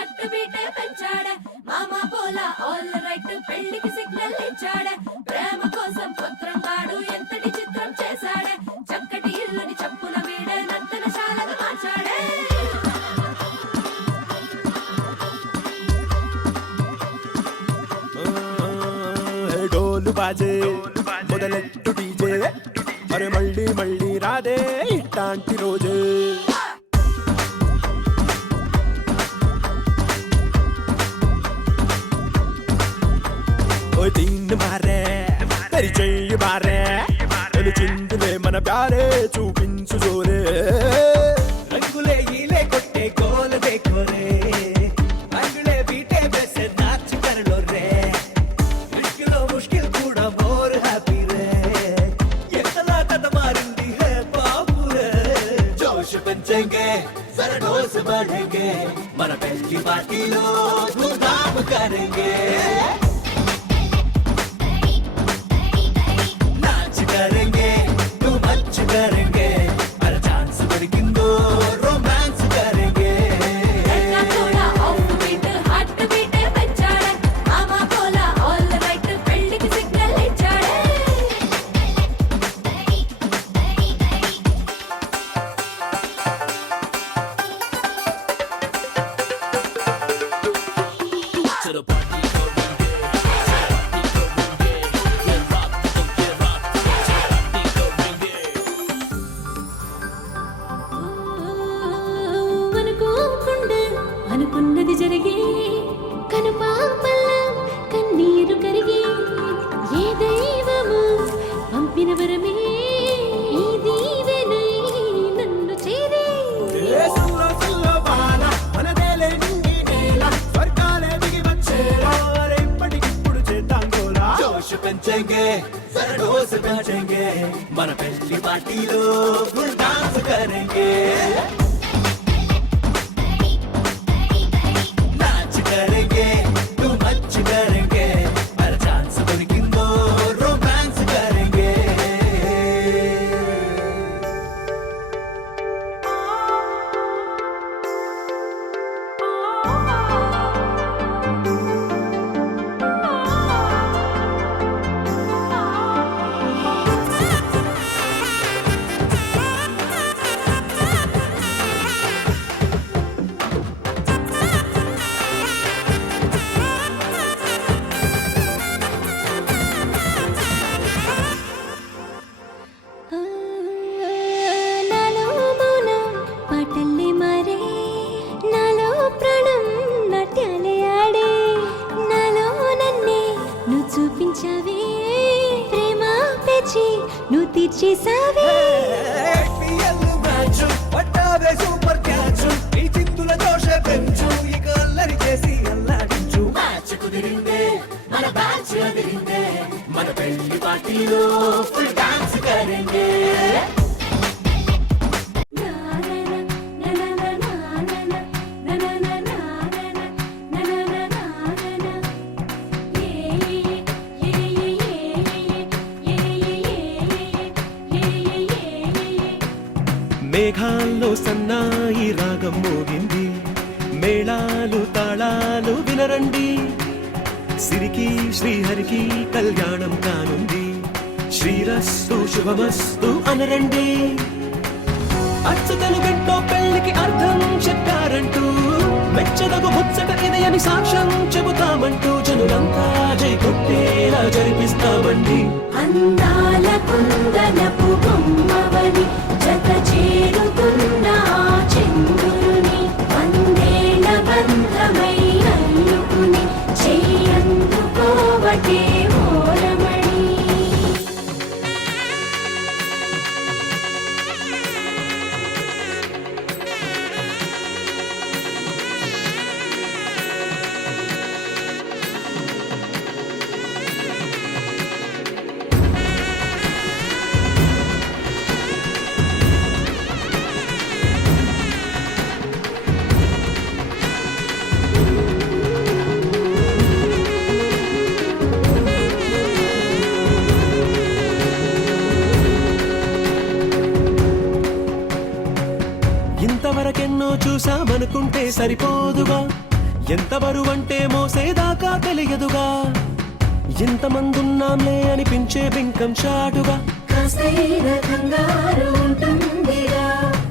Heart బీటే పెంచాడే మామా పోలా all right పెళ్లికి సిగ్నల్ ఇచ్చాడే ప్రేమ కోసం పత్రంగాడు ఎంతటి చిత్రం చేశాడే చక్కటి ఇల్లుని చప్పున వీడే నర్తనశాలను మార్చాడే డోలు బాజే మొదలెట్టు డీజే అరే మళ్ళీ మళ్ళీ రాదే ఇట్లాంటి రోజే ఓ తీన్ మారే తెరి చెయ్యి మారే చిందులే మన ప్యారే చూపించు జోరే రంగులే ఈలే కొట్టే కోల దేకోరే రంగులే బీటే బెసే నాచు కరలో రే ముష్కిలో ముష్కిల్ కూడా మోర్ హ్యాపీ రే ఎంతలా కథ మారింది హే బాబు రే జోష్ పెంచేంగే జర డోస్ बढ़ेंगे మన పెళ్లి పార్టీలో ధూమ్ధామ్ కరేంగే नाच करेंगे तू मच करेंगे हर चांस दొరికిందో रोमांस करेंगे ఎన్నా కూడా ఆఫ్ బీట్ హార్ట్ బీటే పెంచాడే మామా పోలా ఆల్ రైట్ పెళ్లికి సిగ్నల్ ఇచ్చాడే to the party అనుకోకుండా అనుకున్నది జరిగే కనుపాపల్లా కన్నీరు కరిగే ఏ దైవము పంపిన వరమే ఈ దీవెనై నన్ను చేరే సుల్లో సుల్లో బాల మనదేలే నింగి నేల స్వర్గాలే దిగి వచ్చేలా ఇప్పటికిప్పుడు చేద్దాం గోలా जोश పెంచేంగే जरा डोज పెంచేంగే మన పెళ్లి పార్టీలో ఫుల్ డాన్స్ కరేంగే नाच करेंगे तू मच करेंगे हर चांस दొరికిందో रोमांस करेंगे నాలో మౌనం పాటల్లే మారే నాలో ప్రాణం నాట్యాలే ఆడే నాలో నన్నే నువ్వు చూపించావే ప్రేమ పేచి నువ్వు తీర్చేసావే ఎల్లు మ్యాచ్ పట్టావే సూపర్ క్యాచ్ ఈ చింతుల జోష పెంచు ఇక అల్లరి చేసి అల్లాడించు మ్యాచ్ కుదిరిందే మన బ్యాచ్ అదిరిందే మన పెళ్లి పార్టీలో ఫుల్ డాన్స్ కరేంగే మేఘాల్లో సన్నాయి రాగం మోగింది మేళాలు తాళాలు వినరండి సిరికి శ్రీహరికి కళ్యాణం కానుంది శ్రీరస్తు శుభమస్తు అనరండి అచ్చతలు గంటో పెళ్లికి అర్థం చెప్పారంటూ మెచ్చదగు ముచ్చట ఇది అని సాక్ష్యం చెబుతామంటూ జనులంతా జై కొట్టేలా జరిపిస్తామండి అందాల కుందనపు బొమ్మవని జత చేరుతున్న ఆ చంద్రుని వందేళ్ల బంధమై అల్లుకుని చెయ్యందుకోవటే ఓరమణి ఇంతవరకెన్నో చూసామనుకుంటే సరిపోదుగా ఎంత బరువంటే మోసేదాకా తెలియదుగా, ఎంతమందున్నాంలే అనిపించే బింకం చాటుగా. కాస్తైన కంగారు ఉంటుందిరా,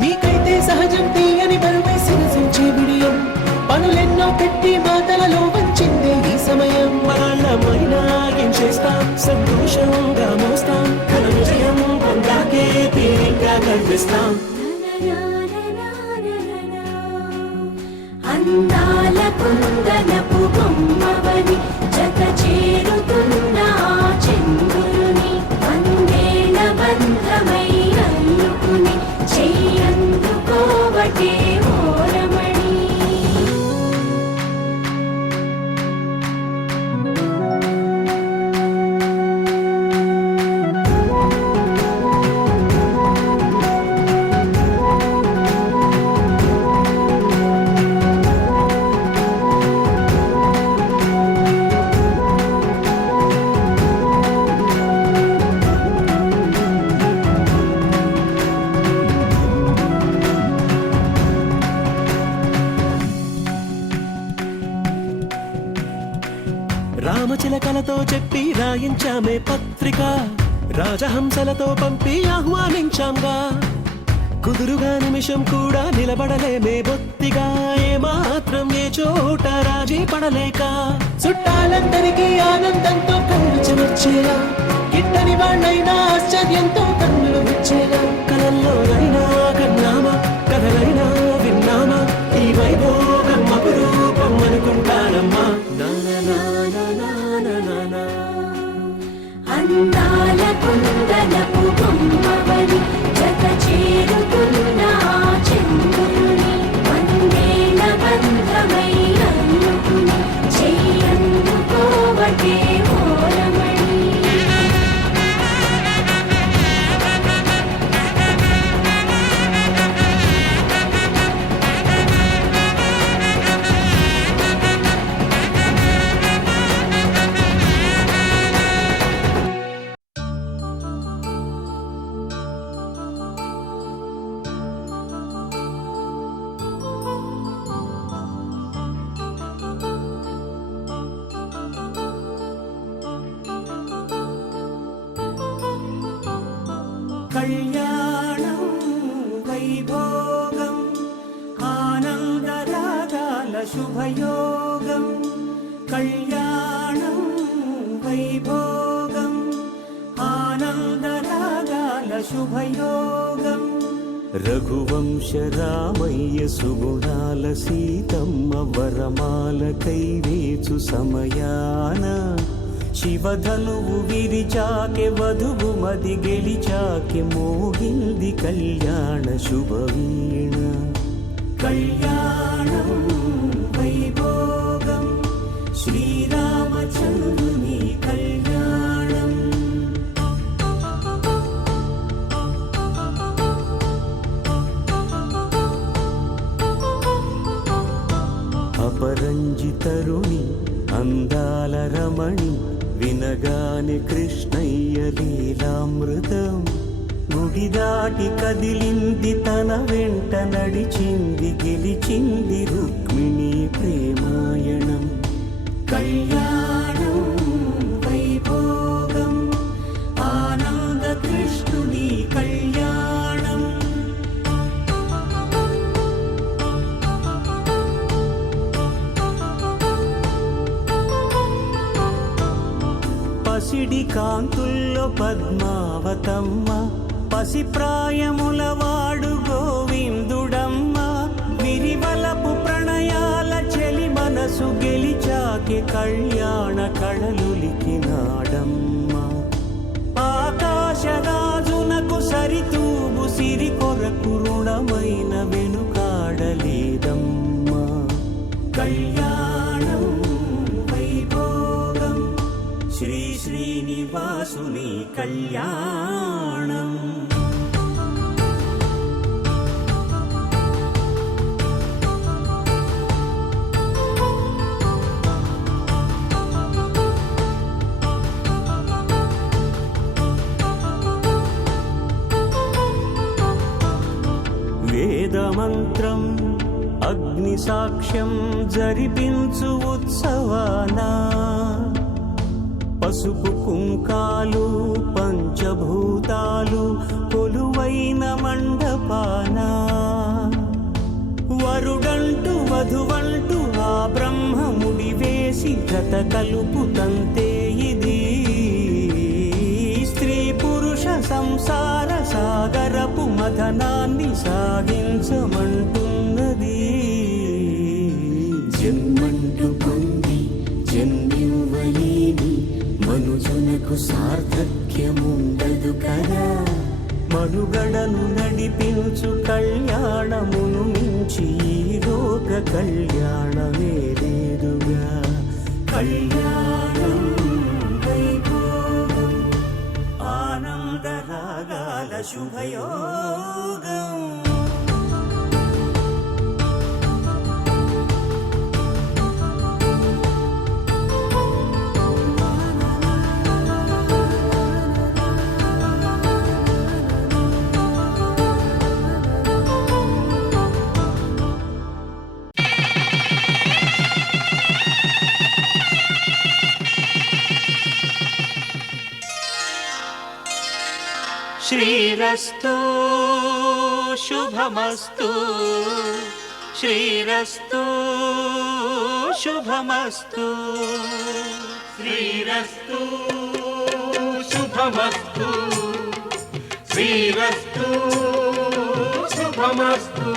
మీకైతే సహజం తీయని బరువై సిరసించే బిడియం, పనులెన్నో పెట్టి మాటలలో వంచిందే ఈ సమయం. వాళ్ళమైనా ఏం చేస్తాం, సంతోషంగా మోస్తాం, ఘన విజయం పొందాకే తీరిగ్గా కనిపిస్తాం. అందాల కుందనపు బొమ్మవని జత చేరుతున్న ఆ చెంగురుని, వందేళ్ల బంధమై అల్లుకుని చెయ్యందుకోవటే ఓరమణి. రామచిలకలతో చెప్పి రాయించామే పత్రిక, రాజహంసలతో పంపి ఆహ్వానించాంగా. కుదురుగా నిమిషం కూడా నిలబడలేమే బొత్తిగా, ఏమాత్రం ఏ చోట రాజీ పడలేక. చుట్టాలందరికీ ఆనందంతో కళ్ళు చెమర్చేలా, గిట్టని వాళ్ళైనా ఆశ్చర్యంతో కన్నులు వచ్చేలా. కలల్లోనైనా కన్నామా, కథలైనా విన్నామా, ఈ వైభోగం అపురూపం అనుకుంటానమ్మా. అందాల కుందనపు బొమ్మవని జత చేరుతున్న ఆ చెంగురుని, వందేళ్ల బంధమై అల్లుకుని చెయ్యందుకోవటే ఓరమణి. కళ్యాణం వైభోగం ఆనందరాగాల శుభయోగం. కళ్యాణం వైభోగం ఆనందరాగాల శుభయోగం. రఘువంశ రామయ్య సుగుణాల సీతమ్మ వరమాల కైవేచు సమయాన, శివధనువు విరిచాకె వధువు మది గెలిచాకె మోగింది కళ్యాణ శుభవీణ. కళ్యాణం వైభోగం శ్రీరామచంద్రుని కళ్యాణం. అపరంజి తరుణి అందాల రమణి, వినగాని కృష్ణయ్య లీలామృతం. గుడి దాటి కదిలింది తన వెంట నడిచింది, గెలిచింది రుక్మిణి ప్రేమాయణం. కళ్యాణం వైభోగం ఆనంద కృష్ణుని కళ్యాణం. పసిడి కాంతుల్లో పద్మావతమ్మ, పసిప్రాయముల వాడు గోవిందుడమ్మ. విరివలపు ప్రణయాల చెలి మనసు గెలిచాకే కళ్యాణ కళలులికినాడమ్మ. ఆకాశరాజునకు సరితూగు సిరి కొరకు రుణమైన వెనుకాడలేదమ్మా. కళ్యాణం వైభోగం శ్రీ శ్రీనివాసుని కళ్యాణం. వేదమంత్రం అగ్ని సాక్షి సాక్ష్యం జరిపించు ఉత్సవాన పసుపు కుంకాలు పంచభూతాలు కొలువైన మండపాన వరుడంటూ వధువంటూ ఆ బ్రహ్మముడి వేసి జత కలుపుతంతే ఇది స్త్రీ పురుష సంసార సాగరపు మథనాన్ని సాగించమంటున్నది. జన్మంటూ పొంది జన్మివ్వలేని మనుజునకు సార్థక్యముండదు కదా. మనుగడను నడిపించు కళ్యాణమును మించి ఈ లోక కళ్యాణమే లేదుగా. కళ్యాణం వైభోగం ఆనందరాగాల శుభయోగం. శ్రీరస్తు శుభమస్తు శ్రీరస్తు శుభమస్తు శ్రీరస్తు శుభమస్తు శ్రీరస్తు శుభమస్తు.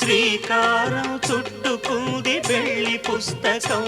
శ్రీకారం చుట్టుకుంది పెళ్లి పుస్తకం.